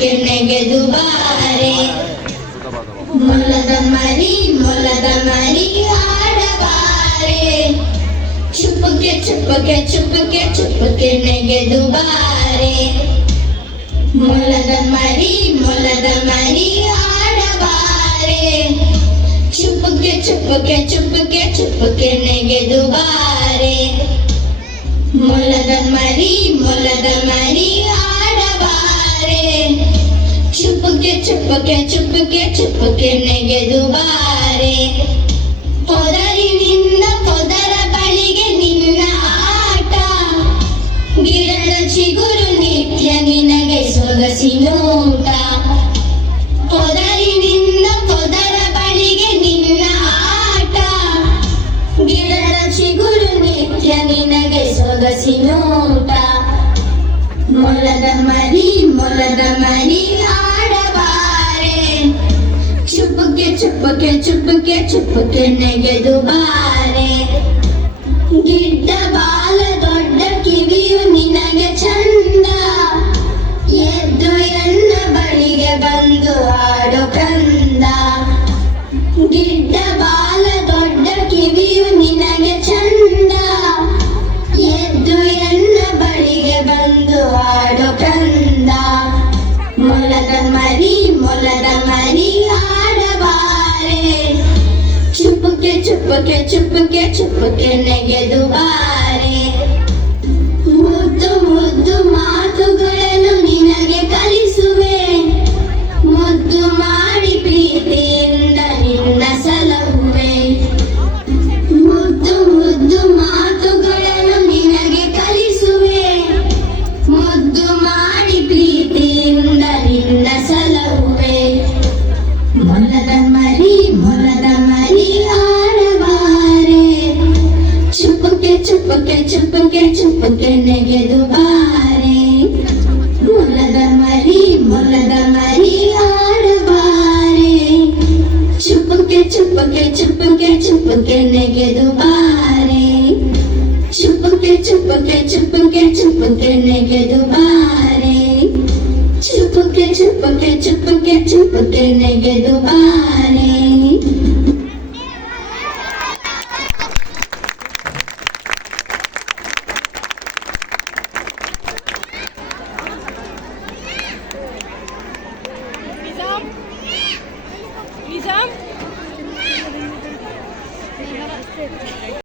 ಚುಪ್ಪುಕೆ ನೆಗೆದು ಬಾರೆ ಮೊಲದ ಮರಿ ಆಡಬಾರೆ ಚುಪ್ಪುಕೆ ಚುಪ್ಪುಕೆ ಚುಪ್ಪುಕೆ ಚುಪ್ಪುಕೆ ನೆಗೆದು ಬಾರೆ ಮೊಲದ ಮರಿ ಆಡಬಾರೆ ಚುಪ್ಪುಕೆ ಚುಪ್ಪುಕೆ ಚುಪ್ಪುಕೆ ಚುಪ್ಪುಕೆ ನೆಗೆದು ಬಾರೆ ಮೊಲದ ಮರಿ ಆಡಬಾರೆ ಚುಪ್ಪುಕೆ ಚುಪ್ಪುಕೆ ಚುಪ್ಪುಕೆ ಚುಪ್ಪುಕೆ ನೆಗೆದು ಬಾರೆ ಪೊದರಿನಿಂದ ಪೊದರ ಬಳಿಗೆ ನಿನ್ನ ಆಟ ಗಿಡದ ಚಿಗುರು ನಿತ್ಯ ನಿನಗೆ ಸೊಗಸಿನೋಟ ಪೊದರಿನಿಂದ ಪೊದರ ಬಳಿಗೆ ನಿನ್ನ ಆಟ ಗಿಡದ ಚಿಗುರು ನಿತ್ಯ ನಿನಗೆ ಸೊಗಸಿನೋಟ ಮೊಲದ ಮರಿ ಆಡಬಾರೆ ಚುಪ್ಪುಕೆ ಚುಪ್ಪುಕೆ ಚುಪ್ಪುಕೆ ಚುಪ್ಪುಕೆ ನೆಗೆದು ಬಾರೆ ಗಿಡ್ಡ ಬಾಲ ದೊಡ್ಡ ಕಿವಿಯು ನಿನಗೆ ಚಂದ ಎದ್ದು ಎನ್ನ ಬಳಿಗೆ ಬಂದು ಆಡು ಕಂದ ಗಿಡ್ಡ ಬಾಲ ದೊಡ್ಡ ಕಿವಿಯು ನಿನಗೆ ಚಂದ ಎದ್ದು ಎನ್ನ ಬಳಿಗೆ ಬಂದು ಆಡು ಕಂದ ಮೊಲದ ಮರಿ ಆಡಬಾರೆ ಚುಪ್ಪುಕೆ ಚುಪ್ಪುಕೆ ಚುಪ್ಪುಕೆ ಚುಪ್ಪುಕೆ ನೆಗೆದು ಬಾರೆ ಮುದ್ದು ಮುದ್ದು ಮಾತುಗಳನ್ನು ನಿನಗೆ ಕಲಿಸುವೆ ಮುದ್ದು ಮಾಡಿ ಪ್ರೀತಿಯಿಂದ ನಿನ್ನ ಸಲಹುವೆ ಮುದ್ದು ಮುದ್ದು ಮಾತುಗಳನ್ನು ನಿನಗೆ ಕಲಿಸುವೆ ಮುದ್ದು ಮಾಡಿ ಪ್ರೀತಿಯಿಂದ ನಿನ್ನ ಸಲಹುವೆ ಮೊಲದ ಮರಿ ಆಡಬಾರೆ ಚುಪ್ಪುಕೆ ಚುಪ್ಪುಕೆ ಚುಪ್ಪುಕೆ ಚುಪ್ಪುಕೆ ನೆಗೆದು ಬಾರೆ ಮೊಲದ ಮರಿ ಆಡಬಾರೆ ಚುಪ್ಪುಕೆ ಚುಪ್ಪುಕೆ ಚುಪ್ಪುಕೆ ಚುಪ್ಪುಕೆ ನೆಗೆದು ಬಾರೆ ಚುಪ್ಪುಕೆ ಚುಪ್ಪುಕೆ ಚುಪ್ಪುಕೆ ಚುಪ್ಪುಕೆ ನೆಗೆದು ಬಾರೆ ಚುಪ್ಪುಕೆ ಚುಪ್ಪುಕೆ ಚುಪ್ಪುಕೆ ಚುಪ್ಪುಕೆ ನೆಗೆದು ಬಾರೆ